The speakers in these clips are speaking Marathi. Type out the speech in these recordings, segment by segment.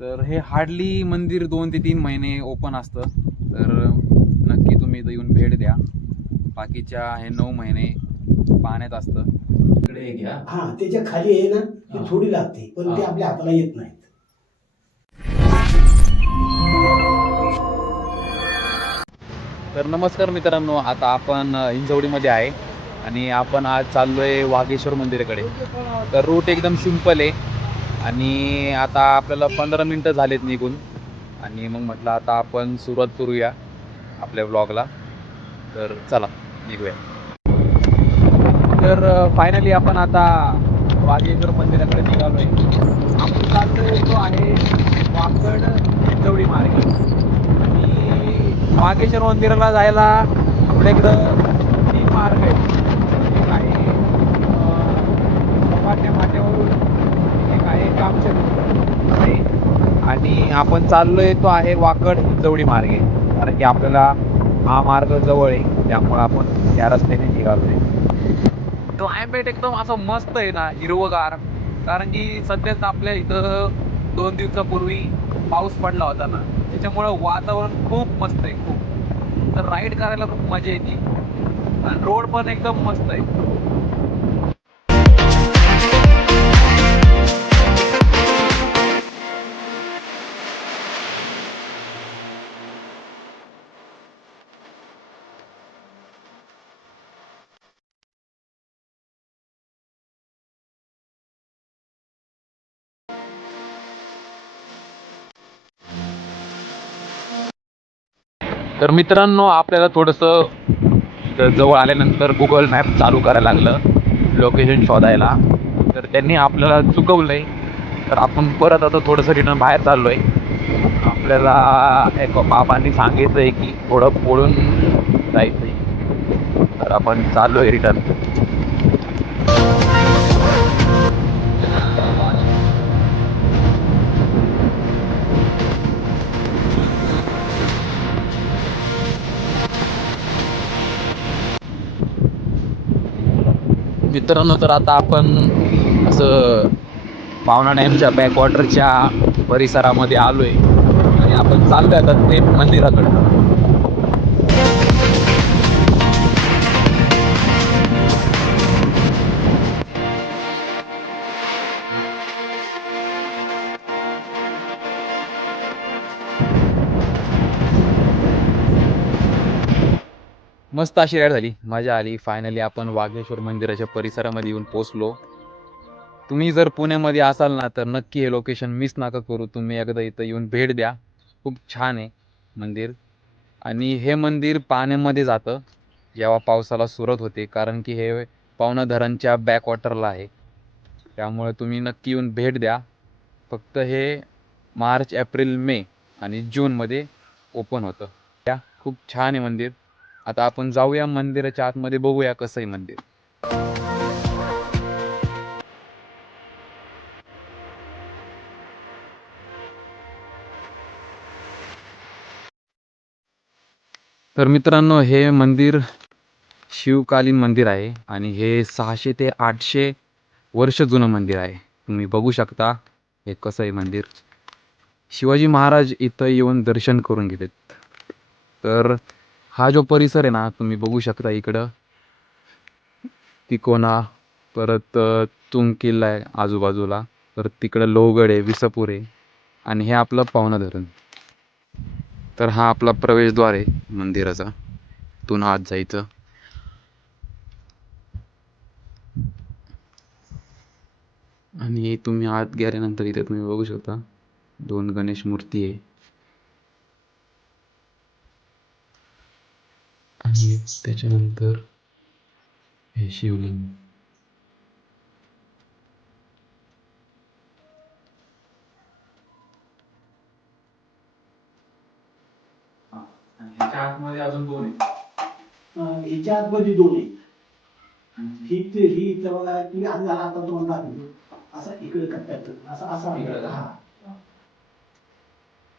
तर हे हार्डली मंदिर 2 ते 3 महिने ओपन असतं. तर नक्की तुम्ही इथं येऊन भेट द्या. बाकीच्या हे 9 महिने पाण्यात असतं. इकडे एक घ्या. हा त्याच्या खाली आहे ना ती थोडी लागते पण ते आपल्या हाताला येत नाहीत. तर नमस्कार मित्रांनो, आता आपण हिंजवडीमध्ये आहे आणि आपण आज चाललोय वाघेश्वर मंदिराकडे. तर रूट एकदम सिंपल आहे आणि आता आपल्याला 15 मिनटं झालेत निघून आणि मग म्हटलं आता आपण सुरुवात करूया आपल्या व्लॉगला. तर चला निघूया. तर फायनली आपण आता वाघेश्वर मंदिराकडे निघालोय. आपण चाललोय तो आहे वाकड हिंजवडी मार्ग. आणि वाघेश्वर मंदिराला जायला आपल्याकडं 3 मार्ग आहेत. एक आहे सपाट्या फाट्यावरून, एक आहे कामशेत आणि आपण चाललोय तो आहे वाकड हिंजवडी मार्गे. कारण की आपल्याला हा मार्ग जवळ आहे, त्यामुळे आपण त्या रस्त्याने निघालोय. क्लायमेट एकदम असं मस्त आहे ना, हिरवगार. कारण की सध्याच आपल्या इथं 2 दिवसापूर्वी पाऊस पडला होता ना, त्याच्यामुळं वातावरण खूप मस्त आहे खूप. तर राईड करायला खूप मजा येते आणि रोड पण एकदम मस्त आहे. तर मित्रांनो, आपल्याला थोडंसं जवळ आल्यानंतर गुगल मॅप चालू करायला लागलं लोकेशन शोधायला. तर त्यांनी आपल्याला चुकवलंय. तर आपण परत आता थोडंसं रिटर्न बाहेर चाललो आहे. आपल्याला एक बाबांनी सांगितलं आहे की थोडं पळून जायचं आहे. तर आपण चाललो आहे रिटर्न. मित्रांनो, तर आता आपण असं पावना डॅमच्या बॅकवॉटरच्या परिसरामध्ये आलोय आणि आपण चाललोय आता ते मंदिराकडं. मस्त अशी राईड झाली, मजा आली. फायनली आपण वाघेश्वर मंदिराच्या परिसरामध्ये येऊन पोचलो. तुम्ही जर पुण्यामध्ये असाल ना, तर नक्की हे लोकेशन मिस नका करू. तुम्ही एकदा इथं येऊन भेट द्या. खूप छान आहे मंदिर. आणि हे मंदिर पाण्यामध्ये जातं जेव्हा पावसाला सुरुवात होते, कारण की हे पवना धरणच्या बॅकवॉटरला आहे. त्यामुळे तुम्ही नक्की येऊन भेट द्या. फक्त हे मार्च, एप्रिल, मे आणि जूनमध्ये ओपन होतं. त्या खूप छान आहे मंदिर. आता आपण जाऊया मंदिराच्या आतमध्ये, बघूया कसं आहे मंदिर. तर मित्रांनो, हे मंदिर शिवकालीन मंदिर आहे आणि हे 600 ते 800 वर्ष जुनं मंदिर आहे. तुम्ही बघू शकता हे कसं आहे मंदिर. शिवाजी महाराज इथं येऊन दर्शन करून गेलेत. तर हा जो परिसर आहे ना, तुम्ही बघू शकता इकडं तिकोना, परत तुंग किल्ला आहे आजूबाजूला, परत तिकडं लोहगड आहे, विसापूर आहे आणि हे आपलं पवना धरण. तर हा आपला प्रवेशद्वार आहे मंदिराचा, इथून आत जायचं. आणि तुम्ही आत गेल्यानंतर इथे तुम्ही बघू शकता 2 गणेश मूर्ती आहे आणि त्याच्यानंतर हे शिवलिंग. ह्याच्या आतमध्ये अजून 2 आहेत. ह्याच्या आतमध्ये 2 आहेत. ही इथं बघा तुम्ही आता तुम्हाला दाखवतो असं इकडे करतात असं असं इकडं का?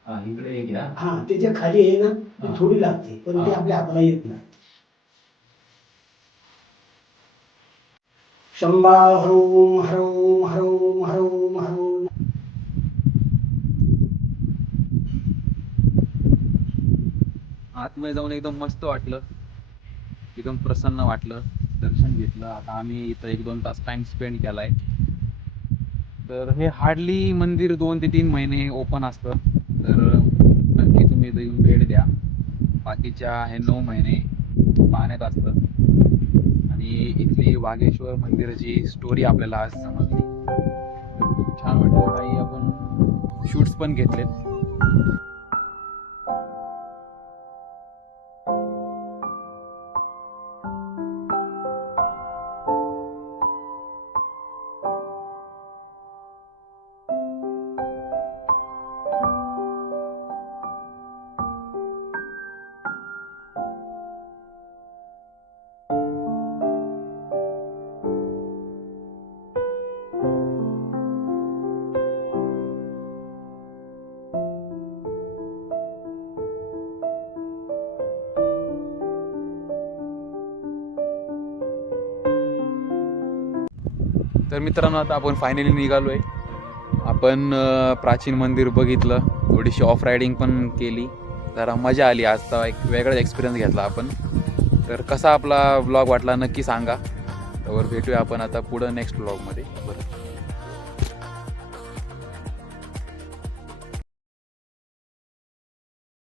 इकडे एक घ्या. हा त्याच्या खाली आहे ना ती थोडी लागते पण ते आपल्या हाताला येत नाही. शंभा हरोम हरोम हरोम हरोम हरोम. आतमध्ये जाऊन एकदम मस्त वाटलं, एकदम प्रसन्न वाटलं, दर्शन घेतलं. आता आम्ही इथं 1-2 तास टाइम स्पेंड केलाय. तर हे हार्डली मंदिर 2 ते 3 महिने ओपन असतं, तर नक्की तुम्ही इथं येऊन भेट द्या. बाकीच्या हे 9 महिने पाण्यात असतं. आणि इथली वाघेश्वर मंदिराची स्टोरी आपल्याला आज समजली, तर खूप छान वाटलं. काही आपण शूट्स पण घेतलेत. तर मित्रांनो, आता आपण फायनली निघालोय. आपण प्राचीन मंदिर बघितलं, थोडीशी ऑफ रायडिंग पण केली, जरा मजा आली. आजचा एक वेगळाच एक्सपिरियन्स घेतला आपण. तर कसा आपला व्लॉग वाटला नक्की सांगा. तर भेटूया आपण आता पुढं नेक्स्ट व्लॉगमध्ये. बरं.